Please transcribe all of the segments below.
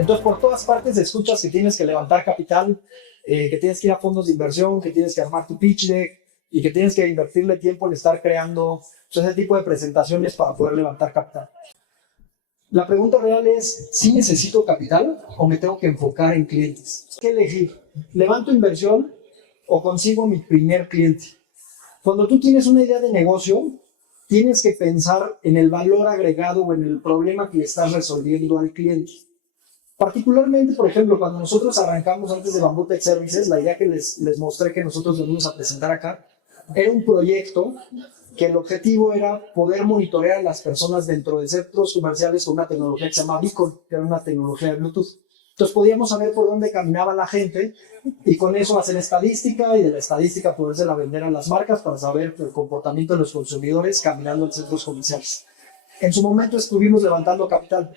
Entonces, por todas partes escuchas que tienes que levantar capital, que tienes que ir a fondos de inversión, que tienes que armar tu pitch deck y que tienes que invertirle tiempo en estar creando ese tipo de presentaciones para poder levantar capital. La pregunta real es, ¿sí necesito capital o me tengo que enfocar en clientes? ¿Qué elegir? ¿Levanto inversión o consigo mi primer cliente? Cuando tú tienes una idea de negocio, tienes que pensar en el valor agregado o en el problema que le estás resolviendo al cliente. Particularmente, por ejemplo, cuando nosotros arrancamos antes de Bamboo Tech Services, la idea que les mostré que nosotros venimos a presentar acá, era un proyecto que el objetivo era poder monitorear a las personas dentro de centros comerciales con una tecnología que se llama Beacon, que era una tecnología de Bluetooth. Entonces podíamos saber por dónde caminaba la gente y con eso hacer estadística y de la estadística podérsela vender a las marcas para saber el comportamiento de los consumidores caminando en centros comerciales. En su momento estuvimos levantando capital,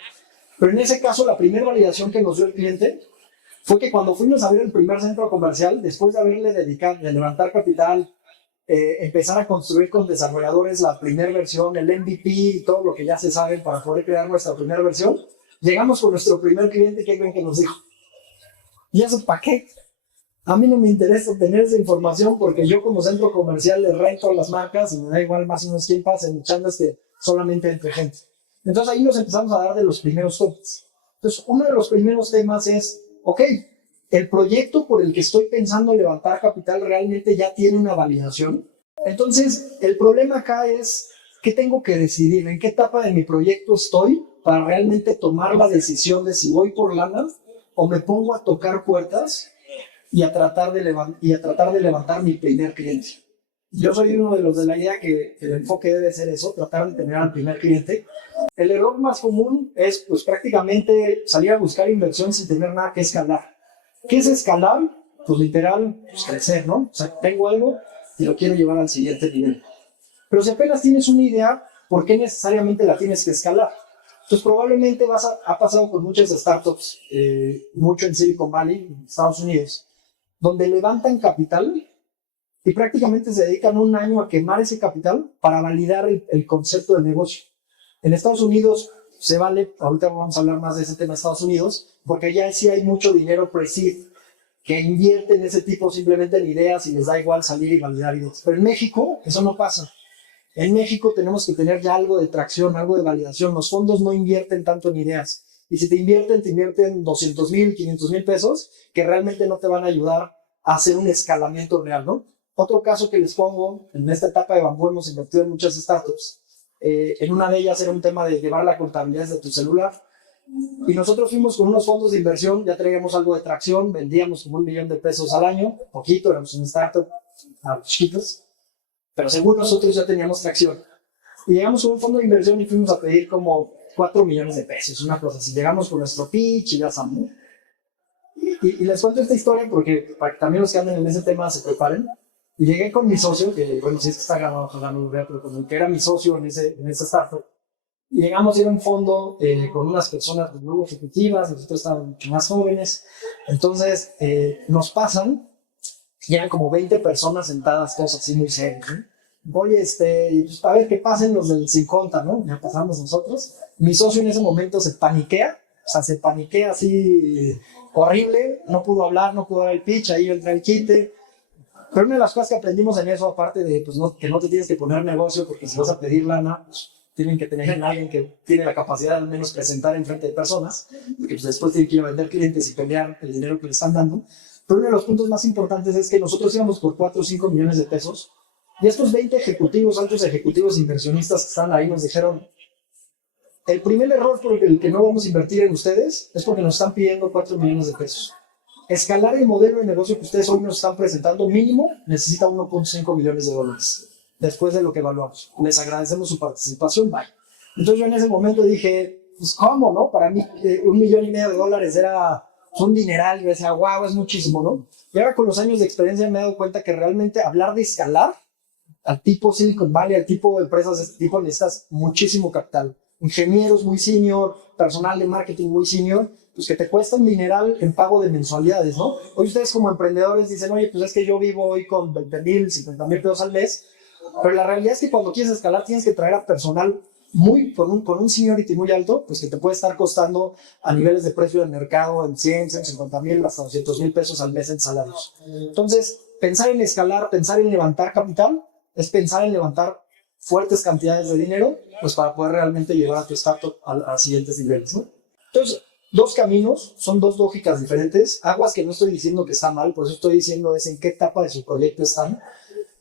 pero en ese caso la primera validación que nos dio el cliente fue que cuando fuimos a ver el primer centro comercial, después de haberle dedicado, de levantar capital, empezar a construir con desarrolladores la primera versión, el MVP y todo lo que ya se sabe para poder crear nuestra primera versión, llegamos con nuestro primer cliente. ¿Qué creen que nos dijo? ¿Y eso para qué? A mí no me interesa tener esa información porque yo como centro comercial le rento a las marcas y me da igual más o menos quién pasa en chandas que solamente entre gente. Entonces ahí nos empezamos a dar de los primeros toques. Entonces uno de los primeros temas es, ok, el proyecto por el que estoy pensando levantar capital realmente ya tiene una validación. Entonces el problema acá es, ¿qué tengo que decidir? ¿En qué etapa de mi proyecto estoy para realmente tomar la decisión de si voy por lana o me pongo a tocar puertas y a tratar de levantar mi primer cliente? Yo soy uno de los de la idea que el enfoque debe ser eso, tratar de tener al primer cliente. El error más común es pues prácticamente salir a buscar inversión sin tener nada que escalar. ¿Qué es escalar? Pues literal, pues crecer, ¿no? O sea, tengo algo y lo quiero llevar al siguiente nivel. Pero si apenas tienes una idea, ¿por qué necesariamente la tienes que escalar? Entonces probablemente ha pasado con muchas startups, mucho en Silicon Valley, en Estados Unidos, donde levantan capital y prácticamente se dedican un año a quemar ese capital para validar el concepto de negocio. En Estados Unidos se vale, ahorita vamos a hablar más de ese tema de Estados Unidos, porque ya sí hay mucho dinero pre-seed que invierte en ese tipo simplemente en ideas y les da igual salir y validar ideas. Pero en México eso no pasa. En México tenemos que tener ya algo de tracción, algo de validación. Los fondos no invierten tanto en ideas. Y si te invierten 200,000, 500,000 pesos, que realmente no te van a ayudar a hacer un escalamiento real, ¿no? Otro caso que les pongo, en esta etapa de Bamboo hemos invertido en muchas startups. En una de ellas era un tema de llevar la contabilidad desde tu celular. Y nosotros fuimos con unos fondos de inversión, ya traíamos algo de tracción, vendíamos como 1,000,000 de pesos al año, poquito, éramos un startup, chiquitos, pero según nosotros ya teníamos tracción. Y llegamos con un fondo de inversión y fuimos a pedir como 4 millones de pesos, una cosa así. Llegamos con nuestro pitch y ya sabemos. Y les cuento esta historia porque para que también los que anden en ese tema se preparen. Y llegué con mi socio, que bueno, si es que está grabado, ojalá no lo vea, pero con el que era mi socio en esa startup. Y llegamos a ir a un fondo con unas personas muy ejecutivas, nosotros estábamos mucho más jóvenes. Entonces nos pasan, y eran como 20 personas sentadas, todos así muy serios, ¿no? Oye, pues, a ver que pasen los del 50, ¿no? Ya pasamos nosotros. Mi socio en ese momento se paniquea, o sea, se paniquea así horrible, no pudo hablar, no pudo dar el pitch, ahí entra el quite. Pero una de las cosas que aprendimos en eso, aparte de pues, que no te tienes que poner negocio, porque si vas a pedir lana, pues, tienen que tener a alguien que tiene la capacidad de al menos presentar en frente de personas, porque pues, después tienen que ir a vender clientes y pelear el dinero que le están dando. Pero uno de los puntos más importantes es que nosotros íbamos por 4 o 5 millones de pesos y estos 20 ejecutivos, altos ejecutivos inversionistas que están ahí nos dijeron, el primer error por el que no vamos a invertir en ustedes es porque nos están pidiendo 4 millones de pesos. Escalar el modelo de negocio que ustedes hoy nos están presentando mínimo necesita 1,5 millones de dólares después de lo que evaluamos. Les agradecemos su participación, bye. Entonces yo en ese momento dije, pues ¿cómo, no? Para mí $1,500,000 era un dineral. Yo decía, wow, es muchísimo, ¿no? Y ahora con los años de experiencia me he dado cuenta que realmente hablar de escalar al tipo Silicon Valley, al tipo de empresas de este tipo, necesitas muchísimo capital. Ingenieros muy senior, personal de marketing muy senior, pues que te cuesta un dineral en pago de mensualidades, ¿no? Hoy ustedes como emprendedores dicen, oye, pues es que yo vivo hoy con 20,000, 50,000 pesos al mes, pero la realidad es que cuando quieres escalar tienes que traer a personal con un seniority muy alto, pues que te puede estar costando a niveles de precio del mercado en 100, 150,000 hasta 200,000 pesos al mes en salarios. Entonces, pensar en escalar, pensar en levantar capital, es pensar en levantar fuertes cantidades de dinero, pues para poder realmente llevar a tu startup a siguientes niveles, ¿no? Entonces, dos caminos, son dos lógicas diferentes, aguas que no estoy diciendo que está mal, por eso estoy diciendo es en qué etapa de su proyecto están.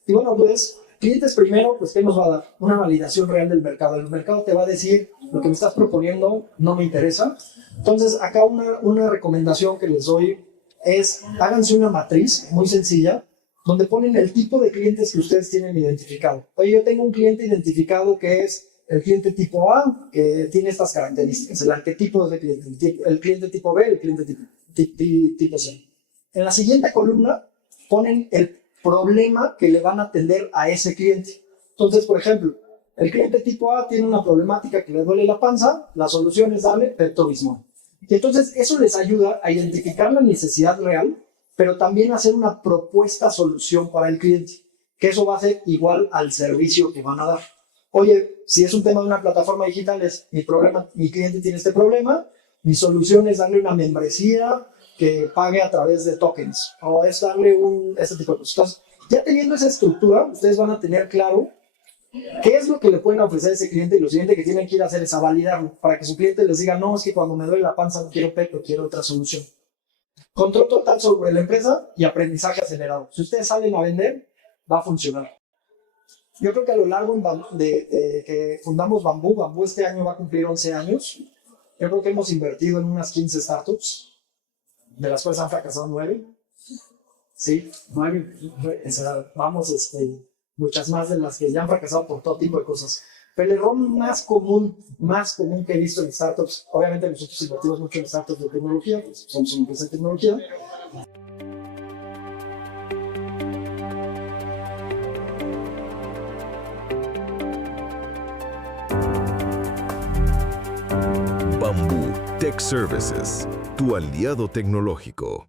Y bueno, pues, clientes primero, pues, ¿qué nos va a dar? Una validación real del mercado. El mercado te va a decir, lo que me estás proponiendo no me interesa. Entonces, acá una recomendación que les doy es, háganse una matriz muy sencilla, donde ponen el tipo de clientes que ustedes tienen identificado. Oye, yo tengo un cliente identificado que es el cliente tipo A, que tiene estas características, el arquetipo de cliente, el cliente tipo B, el cliente tipo C. En la siguiente columna ponen el problema que le van a atender a ese cliente. Entonces, por ejemplo, el cliente tipo A tiene una problemática que le duele la panza, la solución es darle Pepto-Bismol. Y entonces eso les ayuda a identificar la necesidad real, pero también hacer una propuesta solución para el cliente, que eso va a ser igual al servicio que van a dar. Oye, si es un tema de una plataforma digital, es mi cliente tiene este problema, mi solución es darle una membresía que pague a través de tokens, o es darle este tipo de cosas. Entonces, ya teniendo esa estructura, ustedes van a tener claro qué es lo que le pueden ofrecer a ese cliente, y lo siguiente que tienen que ir a hacer es a validarlo, para que su cliente les diga, no, es que cuando me duele la panza no quiero Pepto, quiero otra solución. Control total sobre la empresa y aprendizaje acelerado. Si ustedes salen a vender, va a funcionar. Yo creo que a lo largo de que fundamos Bambú este año va a cumplir 11 años. Yo creo que hemos invertido en unas 15 startups, de las cuales han fracasado 9. Sí, 9. Vamos, muchas más de las que ya han fracasado por todo tipo de cosas. Pero el error más común que he visto en startups, obviamente nosotros invertimos mucho en startups de tecnología, pues somos una empresa de tecnología. Bambú Tech Services, tu aliado tecnológico.